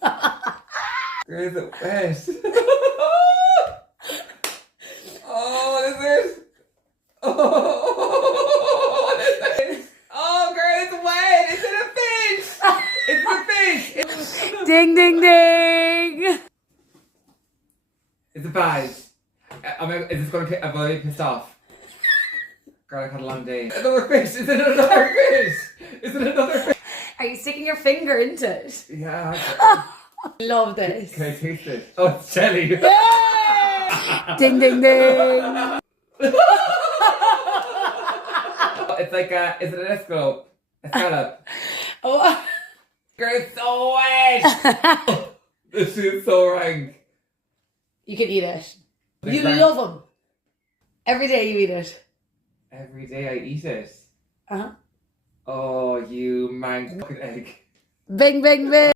Where is it wet? Oh, what is this? Oh, what is this? Oh, girl, it's wet. It's in a fish. It's a fish. Ding, ding, ding. It's a bag. Is this going to I've already pissed off. Girl, I've had a long day. Another fish. Is it another fish? Is it another fish? Are you sticking your finger into it? Yeah. I love this. Can I taste it? Oh, it's jelly. Ding, ding, ding. It's like is it an escalope? A scallop. Oh. Girl, it's so wet. This is so rank. You can eat it. Big You rank. love them. Every day you eat it. Every day I eat it. Uh-huh. Oh, you mank fucking egg. Bing, bing, bing.